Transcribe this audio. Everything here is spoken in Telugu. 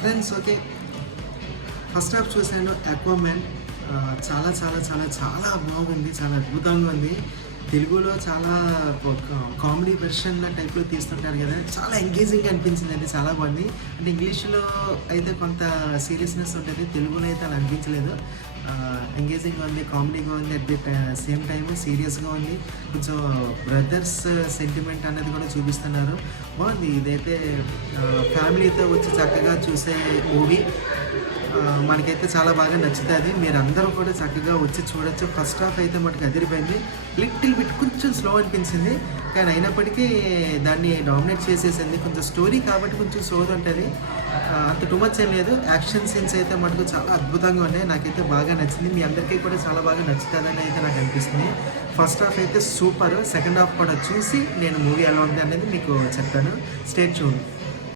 ఫ్రెండ్స్ ఓకే, ఫస్ట్ హాఫ్ చూశాను అక్వామ్యాన్. చాలా చాలా చాలా చాలా బాగుంది, చాలా అద్భుతంగా ఉంది. తెలుగులో చాలా కామెడీ వెర్షన్ టైప్లో తీస్తుంటారు కదా, చాలా ఎంగేజింగ్గా అనిపించింది అండి, చాలా బాగుంది. అంటే ఇంగ్లీష్లో అయితే కొంత సీరియస్నెస్ ఉంటుంది, తెలుగులో అయితే అలా అనిపించలేదు. ఎంగేజింగ్గా ఉంది, కామెడీగా ఉంది, అట్ ది సేమ్ టైం సీరియస్గా ఉంది. కొంచెం బ్రదర్స్ సెంటిమెంట్ అనేది కూడా చూపిస్తున్నారు. బాగుంది. ఇదైతే ఫ్యామిలీతో వచ్చి చక్కగా చూసే మూవీ. మనకైతే చాలా బాగా నచ్చుతుంది. మీరందరూ కూడా చక్కగా వచ్చి చూడొచ్చు. ఫస్ట్ హాఫ్ అయితే మనకు అదిరిపోయింది. లిటిల్ బిట్ కొంచెం స్లో అనిపించింది, కానీ అయినప్పటికీ దాన్ని డామినేట్ చేసేసింది. కొంచెం స్టోరీ కాబట్టి కొంచెం సోది ఉంటుంది, అంత టూ మచ్ ఏం లేదు. యాక్షన్ సీన్స్ అయితే మటుకు చాలా అద్భుతంగా ఉన్నాయి. నాకైతే బాగా నచ్చింది. మీ అందరికీ కూడా చాలా బాగా నచ్చుతుందని అయితే నాకు అనిపిస్తుంది. ఫస్ట్ హాఫ్ అయితే సూపర్. సెకండ్ హాఫ్ కూడా చూసి నేను మూవీ ఎలా ఉంది అనేది మీకు చెప్తాను. Stay tuned.